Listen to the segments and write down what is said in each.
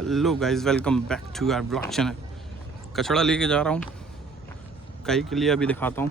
Hello guys, welcome back to our blog channel. कचड़ा लेके जा रहा हूँ कहीं के लिए, अभी दिखाता हूँ।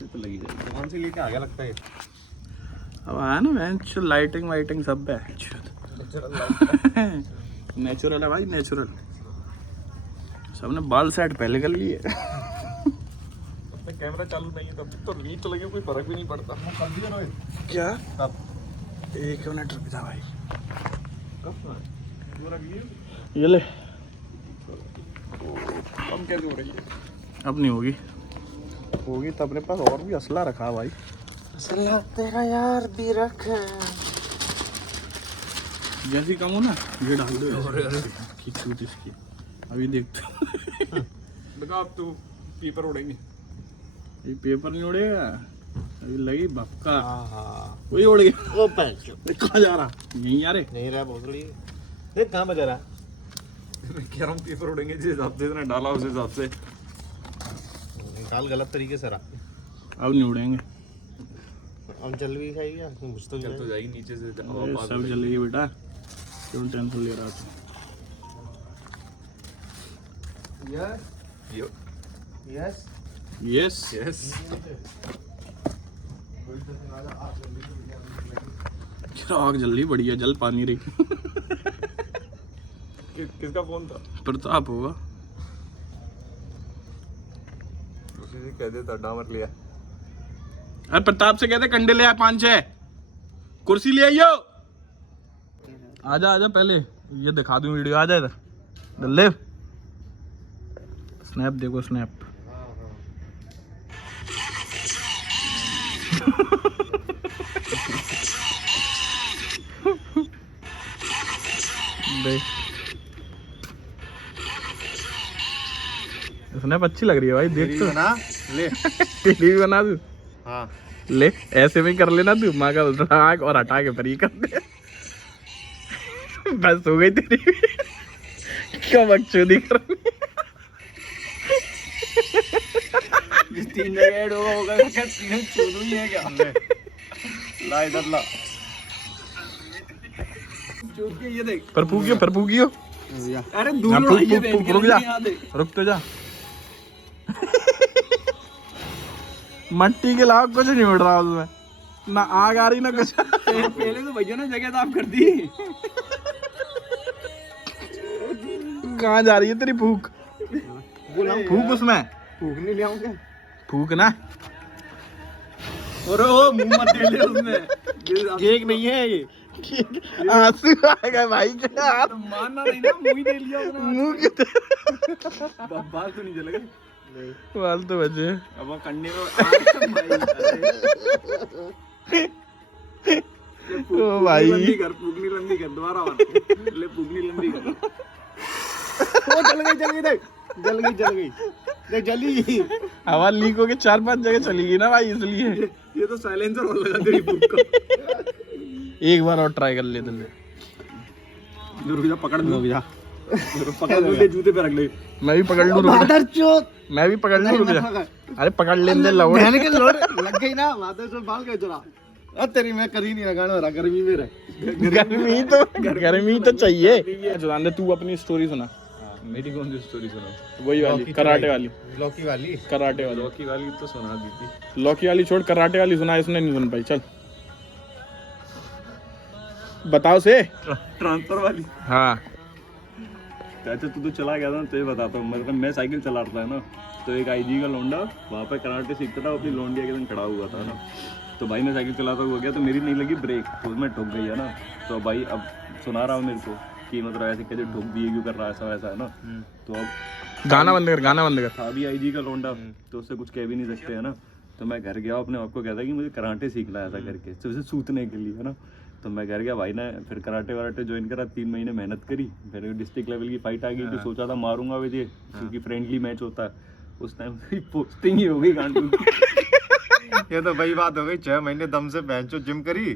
तो लगी जाएगी। कौन सी लेके आ गया लगता है? अब आया ना बेंच, लाइटिंग वाइटिंग सब बेंच। नेचुरल है भाई, नेचुरल। सबने बाल सेट पहले कर लिए। कैमरा चालू नहीं है तब तो नीच लगे कोई फर्क भी नहीं पड़ता। कर दिया रोहित? क्या? तब 1 मिनट रुक जा भाई। कब रख लिया? ये ले। कम कैसे हो रही है? अब नहीं होगी, होगी तो अपने पास और भी असला रखा भाई। असला तेरा यार भी रख। जैसी कम हो ना ये डाल दो। खींच इसकी अभी देखते हो। देखा अब तो पेपर उड़ेंगे। ये पेपर नहीं उड़ेगा, अभी लगी भक्का। हाँ वही उड़ गया। वो पैंच कहाँ जा रहा? यहीं आ रहे। नहीं रहा बहुत बड़ी। देख कहाँ बजा रहा? मैं कह रहा हूँ पेपर उड़ेंगे जिस हिसाब से इसने डाला उस हिसाब से निकाल गलत तरीके से रहा। अब नहीं उड़ेंगे। अब जल भी खाएगी कुछ तो जल तो जाएगी नीचे से। सब जलेगी बेटा, क्यों टेंशन ले रहा था? Yes yes yes. आग जल रही, बढ़िया जल पानी रही। किसका फोन था? प्रताप होगा। उसी से कह देता डामर लिया। अरे प्रताप से कहते कंडे ले आ 5-6, कुर्सी ले आइयो। आजा आजा, पहले ये दिखा दूं वीडियो। आजा इधर, ले स्नैप देखो, स्नैप। देख, स्नैप अच्छी लग रही है भाई, देख तो। बना ले। तेरी भी बना दूं? हाँ ले, ऐसे में कर लेना तू, माँ का उठा और हटा के फ्री कर दे। बस हो गई तेरी। क्या बकचोदी कर रही? 3 जगह ऐड होगा क्या? 3 चोदू ही है क्या? ला इधर ला। चोद के ये देख। पर फूकियो। अरे दूर रुक जा, रुक तो जा। मट्टी के अलावा कुछ नहीं उड़ रहा उसमें, ना आग आ रही ना कुछ। पहले तो भैया ने जगह साफ कर दी। कहाँ जा रही है तेरी फूक? फूक उसमें, फूक नहीं ले आऊंगा। फूक ना। और वो मुंह मत दे ले उसमें। केक नहीं है ये। आंसू आ गए भाई के यार। मानना नहीं ना, मुंह ही दे लिया उसने। मुंह के बाल तो नहीं जलेगा। बाल तो बचे। अब वो कंडे में ओ भाई, लंबी कर, फूकनी लंबी कर, दोबारा ले फूकनी लंबी कर। वो जल गई देख, जल गई देख, जली। हवा लीक होके 4-5 जगह चली गई ना भाई, इसलिए। ये तो साइलेंसर और लगा तेरी फूक को। एक बार और ट्राई कर लेते हैं। रुक जा, पकड़ लूं। पकड़ ले, जूते पे रख ले। मैं भी पकड़ लूं, रुक जा। मैं भी पकड़ लूं, रुक जा। अरे पकड़ लेने लौड़ के लोड लग गई ना, माथे से बाल के चला। तेरी मैं करी नहीं लगाना रहा, गर्मी में रह। गर्मी तो चाहिए। जुदान दे, तू अपनी स्टोरी सुना। मेरी कौन सी स्टोरी सुना? वही वाली, कराटे वाली। लौकी वाली? कराटे वाली। लौकी वाली तो सुना दी थी। लौकी वाली छोड़, कराटे वाली सुना। इसने नहीं सुन पाई। चल बताओ से। ट्रांसफर वाली? हाँ। अच्छा तू तो चला गया था, तो ये बताता हूँ। मतलब मैं साइकिल चला रहा था ना, तो एक आईजी का लौंडा वहाँ पे कराटे सीखता था, अपनी लौंडिया के दिन खड़ा हुआ था ना। तो भाई ने साइकिल चलाता हुआ गया, तो मेरी नहीं लगी ब्रेक, तो उसमें ठुक गई है ना। तो भाई अब सुना रहा हूँ मेरे को कि मतलब ऐसे कैसे ठुक दिए, क्यों कर रहा है, ऐसा वैसा है ना। तो अब गाना बंद कर, गाना बंद कर। था भी आईजी का लौंडा, तो उससे कुछ कह भी नहीं सकते है ना। तो मैं घर गया, अपने आप को कहता कि मुझे कराटे सीखना है, ऐसा करके सिर्फ सूतने के लिए है ना। तो मैं घर गया, भाई ने फिर कराटे वराटे ज्वाइन करा, 3 महीने मेहनत करी। फिर डिस्ट्रिक्ट लेवल की फाइट आ गई, तो सोचा था मारूंगा विजय, क्योंकि फ्रेंडली मैच होता है। उस टाइम पोस्टिंग ही हो गई गांडू। ये तो वही बात हो गई, 6 महीने दम से बेंचो जिम करी,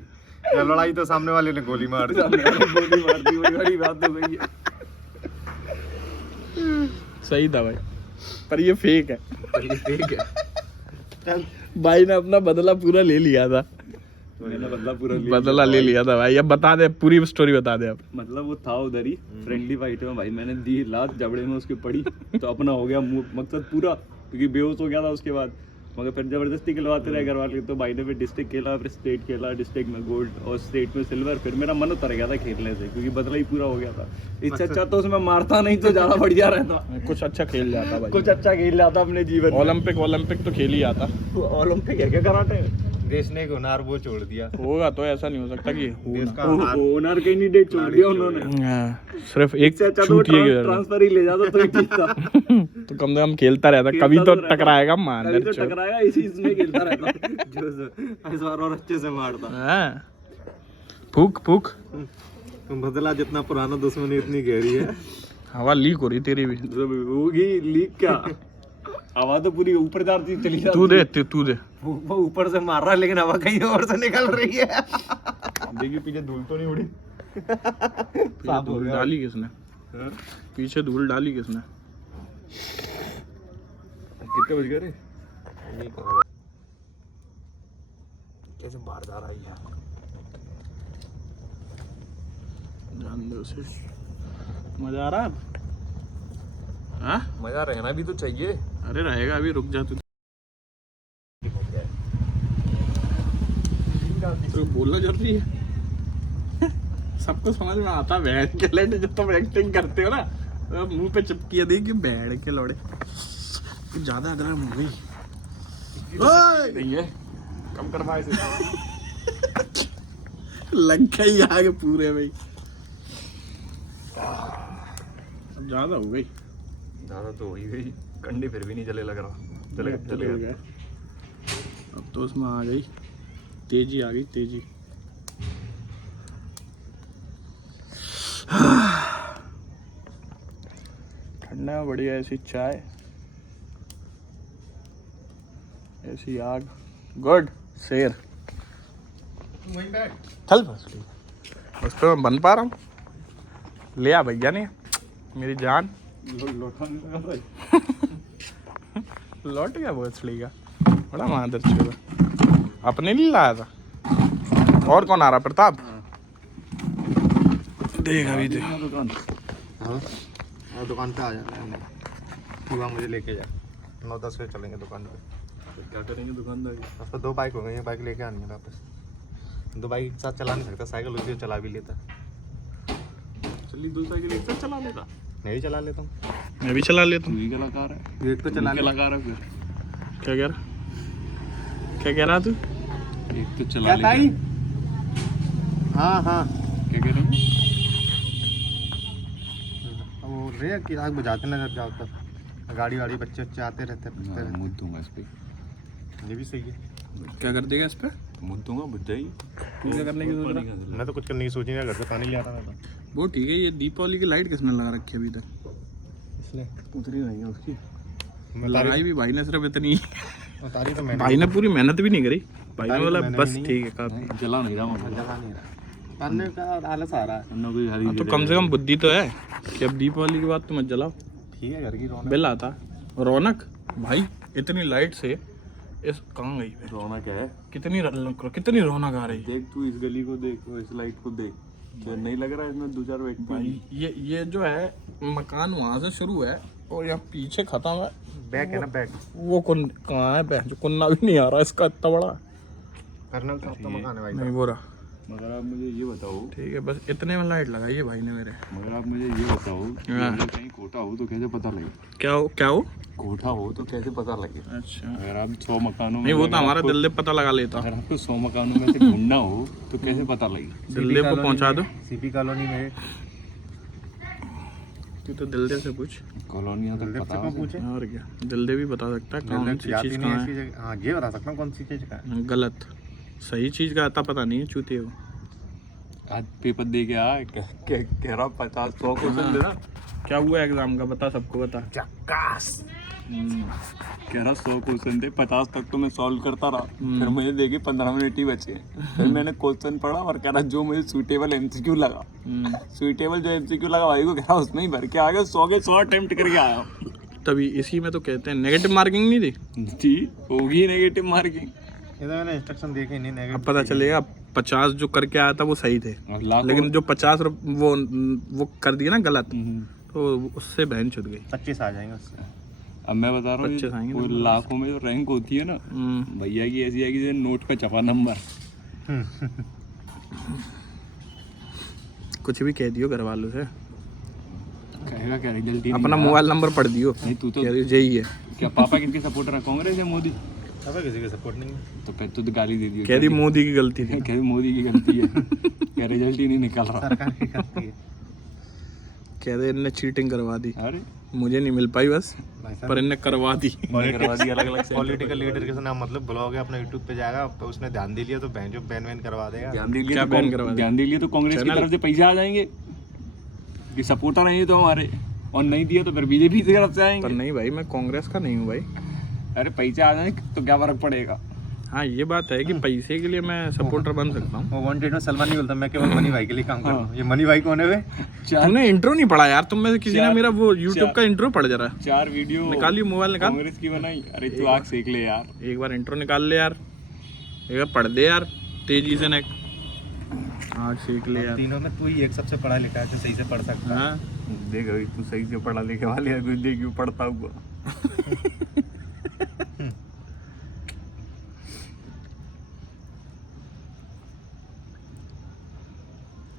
या लड़ाई तो सामने वाले ने गोली मार दी। गोली मार दी, वही बात हो गई है। सही था भाई, पर ये फेक है। ठीक है चल भाई ने अपना बदला पूरा ले लिया था, मैंने बदला ले लिया था भाई। अब बता दे, पूरी स्टोरी बता दे अब। मतलब वो था उधर ही फ्रेंडली फाइट में भाई, मैंने दी लात जबड़े में उसके पड़ी तो अपना हो गया मकसद पूरा, क्योंकि बेहोश हो गया था उसके बाद। मगर फिर जबरदस्ती खिलवाते रहे घर वाले, तो भाई ने फिर डिस्ट्रिक्ट खेला, फिर स्टेट खेला, डिस्ट्रिक्ट में गोल्ड और स्टेट में सिल्वर। फिर मेरा मन उतर गया था खेलने से, क्योंकि बदला ही पूरा हो गया था। इससे अच्छा तो उसमें मारता नहीं तो ज्यादा बढ़िया रहता, कुछ अच्छा खेल जाता भाई, कुछ अच्छा खेल जाता अपने जीवन में। ओलंपिक तो खेल ही आता। ओलंपिक है क्या कराटे? देश ने एक हुनर वो छोड़ दिया, होगा तो ऐसा नहीं हो सकता कि देश का ओनर के नहीं डेट छोड़ दिया उन्होंने। सिर्फ एक इससे अच्छा तो चूतिए की ट्रांसफर ही ले जाता तो ही ठीक था। तो कम से कम खेलता रहता, कभी तो टकराएगा मान। कभी तो टकराएगा, इसी इसमें खेलता रहता जो इस बार और अच्छे से मारता। फूक फूक, बदला जितना पुराना दुश्मनी इतनी गहरी है। हवा लीक हो रही तेरी भी। होगी लीक क्या, हवा तो पूरी ऊपर जाती चली जाती। तू दे वो ऊपर से मार रहा है लेकिन हवा कहीं और से निकल रही है। देखिए पीछे धूल तो नहीं उड़ी। साफ हो धूल गया। डाली किसने? पीछे धूल डाली किसने? कितने बज गए रे? कैसे बाहर जा रहा है यार। जान दो उसे, मजा आ रहा है? हाँ मजा रहना भी तो चाहिए। अरे रहेगा, अभी रुक जा तू। तो बोलना जरूरी है। सबको समझ में आता है के लड़े, जब तुम एक्टिंग करते हो ना तो मुंह पे चिपकी दी कि बैठ के लौड़े। ज्यादा अदरक हो गई नहीं है, कम कर भाई से। लग गई आगे पूरे भाई, अब ज्यादा हो गई। ज्यादा तो हो ही गई, कंडी फिर भी नहीं जले लग रहा। चले गए। अब तो उसमें आ गई तेजी, आ गई तेजी। ठंडा बढ़िया ऐसी चाय, ऐसी आग, गुड शेर। चल बस उस पे मैं बन पा रहा हूँ। ले आ भैया ने मेरी जान। लौट गया भोसड़ी का, बड़ा मादर चोर। अपने लिए लाया था। और कौन आ रहा? प्रताप देख अभी देख। हाँ दुकान पे आ जाना, पूरा मुझे लेके जा। 9-10 बजे चलेंगे दुकान पे। क्या करेंगे दुकानदारी? बस तो 2 बाइक हो गई, बाइक लेके आनी है वापस। 2 बाइक एक साथ चला नहीं सकता, साइकिल उसी चला भी लेता। चलिए 2 साइकिल एक साथ चला लेता। मैं भी चला लेता हूँ। मैं भी चला लेता हूँ। तू ही कलाकार है, एक तो चला ले। कलाकार है फिर। क्या कह रहा? क्या कह रहा तू? एक तो चला क्या ताई? हाँ हाँ क्या कह रहे हैं? वो रे कि आग बुझाते नजर जाओ तब, गाड़ी वाड़ी बच्चे आते रहते हैं। मुझ दूंगा इस पे, ये भी सही है। क्या कर देगा इस पे? मुझ दूंगा, बुझ जाएगी। तू क्या करने की सोच रहा? मैं तो कुछ करने की सोची नहीं, घर पे पानी ले आता मैं तो। वो ठीक है। ये दीपावली की लाइट किसने लगा रखी है अभी तक? इसलिए उतरी नहीं है उसकी। लगाई भी भाई ने सिर्फ इतनी। उतारी तो मैंने। भाई ने पूरी मेहनत भी नहीं करी। भाई ने उतारी तो बोला मैंने बस भी नहीं। ठीक है काफी। जला नहीं रहा मतलब, जला नहीं रहा, पानी का आलस आ रहा है। अन्ना कोई हरी हाँ, तो कम से कम बुद्धि तो है कि अब दीपावली के बाद तो मत जलाओ। ठीक है, घर की रौनक। बिल आता रौनक भाई इतनी लाइट से। इस कहाँ गई वे? रौनक है। कितनी रौनक आ रही है। देख तू इस गली को देख, इस लाइट को देख, तो नहीं लग रहा है इसमें 2-4 व्यक्ति? भाई ये जो है मकान वहां से शुरू है और यहाँ पीछे खत्म है। बैग है ना, बैग वो कहाँ है? जो कुन्ना भी नहीं आ रहा इसका इतना बड़ा। कर्नल साहब का मकान है भाई। नहीं बोरा। मगर आप मुझे ये बताओ, ठीक है बस इतने में लाइट लगाई है भाई ने मेरे। मगर आप मुझे ये बताओ कि हाँ। अगर कहीं कोटा हो तो कैसे पता लगे? क्या हो? कोटा हो तो कैसे पता लगे? अच्छा अगर आप 100 मकानों में, नहीं वो तो अगर हमारा आपको- दिल पता लगा लेता। अगर आपको 100 मकानों में से ढूंढना हो तो कैसे पता लगे? दिलदेव को पहुंचा दो। सीपी कॉलोनी में तू तो दिलदेव से पूछ। कॉलोनियां तक दिलदेव पता से कौन है। पूछे? और क्या दिलदेव ही बता सकता है कौन सी याद ही चीज नहीं है कहाँ ऐसी जगह। हाँ ये बता सकता हूँ कौन सी चीज का है। है। गलत सही चीज का आता पता नहीं है चूतिए को। आज पेपर दे के आ, कह रहा 50-100 क्वेश्चन देना। क्या हुआ एग्जाम का बता, सबको बता। चक्कास। कह रहा 100 क्वेश्चन थे, 50 तक तो मैं सॉल्व करता रहा। फिर मुझे देखे 15 मिनट ही बचे। फिर मैंने क्वेश्चन पढ़ा और कह रहा जो मुझे सूटेबल एमसीक्यू लगा, सूटेबल जो एमसीक्यू लगा भाई को कह रहा उसमें ही भर के आ गया। 100 के 100 अटेम्प्ट करके आया। तभी इसी में तो कहते हैं नेगेटिव मार्किंग नहीं थी। थी, होगी नेगेटिव मार्किंग। ये तो मैंने इंस्ट्रक्शन देखे नहीं, नेगेटिव अब पता चलेगा 50 जो करके आया था वो सही थे, और लाखों लेकिन जो 50 वो कर दिया ना गलत, तो उससे बहन छुट गई। 25 आ जाएंगे उससे। अब मैं बता रहा 25 आएंगे हूँ वो लाखों में जो रैंक होती है ना, भैया की ऐसी है कि जैसे नोट पे छपा नंबर। कुछ भी कह दियो घर वालों से, कहेगा क्या रिजल्ट ही अपना मोबाइल नंबर पढ़ दियो, नहीं तू तो कह दियो यही है। क्या पापा किनके सपोर्टर है, कांग्रेस या मोदी? अब किसी का सपोर्ट नहीं है। तो फिर तू तो गाली दे दियो, कह दी मोदी की गलती थी। कह दी मोदी की गलती है। क्या रिजल्ट ही नहीं निकल रहा। सरकार की करती है कह दे इनने चीटिंग करवा दी, अरे मुझे नहीं मिल पाई बस, भाई साहब। पर इनने करवा दी। करवा दिया अलग अलग पॉलिटिकल लीडर के नाम मतलब ब्लॉग है अपना यूट्यूब पे जाएगा, तो उसने ध्यान दे लिया तो बैन जो बैन वैन करवा देगा। ध्यान दे लिया क्या तो बैन करवा दिया? ध्यान दे लिया तो कांग्रेस की तरफ से पैसे आ जाएंगे कि सपोर्टर नहीं तो हमारे, और नहीं दिया तो फिर बीजेपी की तरफ से पर आएंगे। नहीं भाई, मैं कांग्रेस का नहीं हूँ भाई। अरे पैसे आ जाएंगे तो क्या फर्क पड़ेगा। हाँ ये बात है कि पैसे के लिए मैं सपोर्टर बन सकता हूँ। वो वांटेड में सलमान नहीं बोलता, मैं केवल मनी भाई के लिए काम कर रहा हूँ। ये मनी भाई कौन है वे? तूने इंट्रो नहीं पढ़ा यार, तुम में से किसी ने मेरा वो यूट्यूब का इंट्रो पढ़ जरा। 4 वीडियो निकालियो मोबाइल निकाल, कांग्रेस की बनाई। अरे तू आग सेक ले यार, एक बार इंट्रो निकाल ले यार, एक बार पढ़ दे यार तेजी से, नेक आग सीख ले यार। तीनों में तू ही एक सबसे पढ़ा लिखा है जो सही से पढ़ सकता है। हाँ देख अभी तू सही से पढ़ा लिखे वाले है, कुछ देख क्यों पढ़ता हुआ।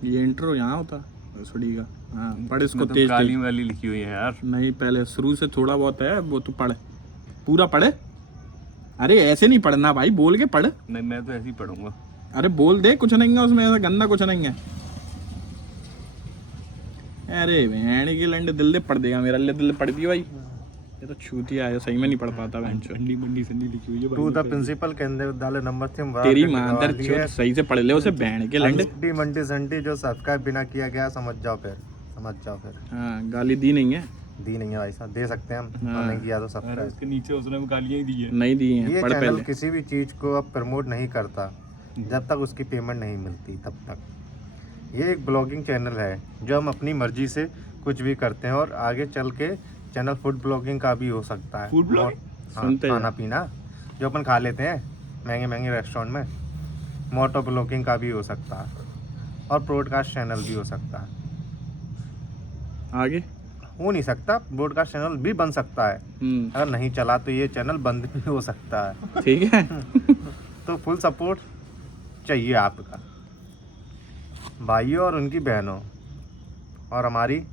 ये इंट्रो यहाँ होता सुड़ी का। हाँ पढ़ इसको इसमें तो तेज काली तेज। वाली लिखी हुई है यार। नहीं पहले शुरू से थोड़ा बहुत है वो, तू पढ़ पूरा पढ़े। अरे ऐसे नहीं पढ़ना भाई, बोल के पढ़। नहीं मैं तो ऐसे ही पढ़ूंगा। अरे बोल दे, कुछ नहीं है उसमें, ऐसा गंदा कुछ नहीं है। अरे भेड़ की लंड दिल दे पढ़ देगा मेरा, ले दिल दे पढ़ दिया भाई। ये तो छूतिया है, सही में नहीं पढ़ पाता बहन चो। ठंडी मंडी संडी लिखी हुई है टू द प्रिंसिपल केंद्रीय विद्यालय नंबर 3 तेरी मादर चोद, सही से पढ़ ले उसे भेड़ के लंड। डी मंडी संडी जो सब्सक्राइब बिना किया गया, समझ जाओ फिर, समझ जाओ फिर। हाँ गाली दी नहीं है, दी नहीं है भाई साहब, दे सकते हैं हम, हाँ। नहीं किया तो अरे सब्सक्राइब। उसके नीचे उसने वो गालियां ही दी है। नहीं दी है, ये पढ़ चैनल पहले। किसी भी चीज को अब प्रमोट नहीं करता जब तक उसकी पेमेंट नहीं मिलती तब तक। ये एक ब्लॉगिंग चैनल है जो हम अपनी मर्जी से कुछ भी करते हैं, और आगे चल के चैनल फूड ब्लॉगिंग का भी हो सकता है। Food blogging? हाँ, सुनते खाना पीना जो अपन खा लेते हैं महंगे महंगे रेस्टोरेंट में, मोटो ब्लॉगिंग का भी हो सकता है, और ब्रॉडकास्ट चैनल भी हो सकता है। आगे हो नहीं सकता, ब्रॉडकास्ट चैनल भी बन सकता है। अगर नहीं चला तो ये चैनल बंद भी हो सकता है। ठीक है। तो फुल सपोर्ट चाहिए आपका, भाइयों और उनकी बहनों और हमारी।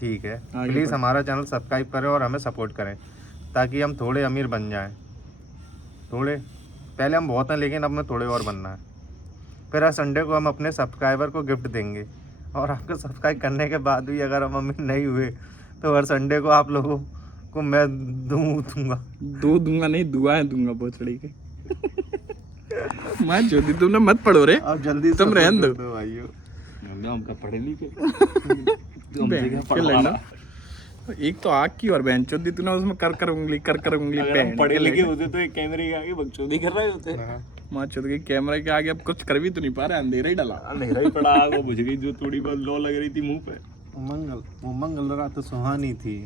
ठीक है, आगे प्लीज़ बढ़। हमारा चैनल सब्सक्राइब करें और हमें सपोर्ट करें ताकि हम थोड़े अमीर बन जाएं। थोड़े पहले हम बहुत हैं, लेकिन अब हमें थोड़े और बनना है। फिर हर संडे को हम अपने सब्सक्राइबर को गिफ्ट देंगे, और आपको सब्सक्राइब करने के बाद भी अगर हम अमीर नहीं हुए तो हर संडे को आप लोगों को मैं दूंगा। दूंगा नहीं, दुआएं दूंगा बोचड़ी के। मैं ज्योति तुमने मत पढ़ो रे, अब जल्दी तुम रहने दो। भाइयों। हमका पढ़े लिखे। बहन के लंडा। एक तो आग की और बहन चोदी तूने उसमें कर कर उंगली अगर हम पढ़े के लिखे लंडा। होते तो एक कैमरे के आगे बकचोदी कर रहे होते। माँ चोद के कैमरे के आगे अब कुछ कर भी तो नहीं पा रहे, अंधेरा ही डला। अंधेरा ही पड़ा, वो बुझ गई जो थोड़ी बहुत लौ लग रही थी मुंह पे। वो मंगल रात तो सुहानी थी।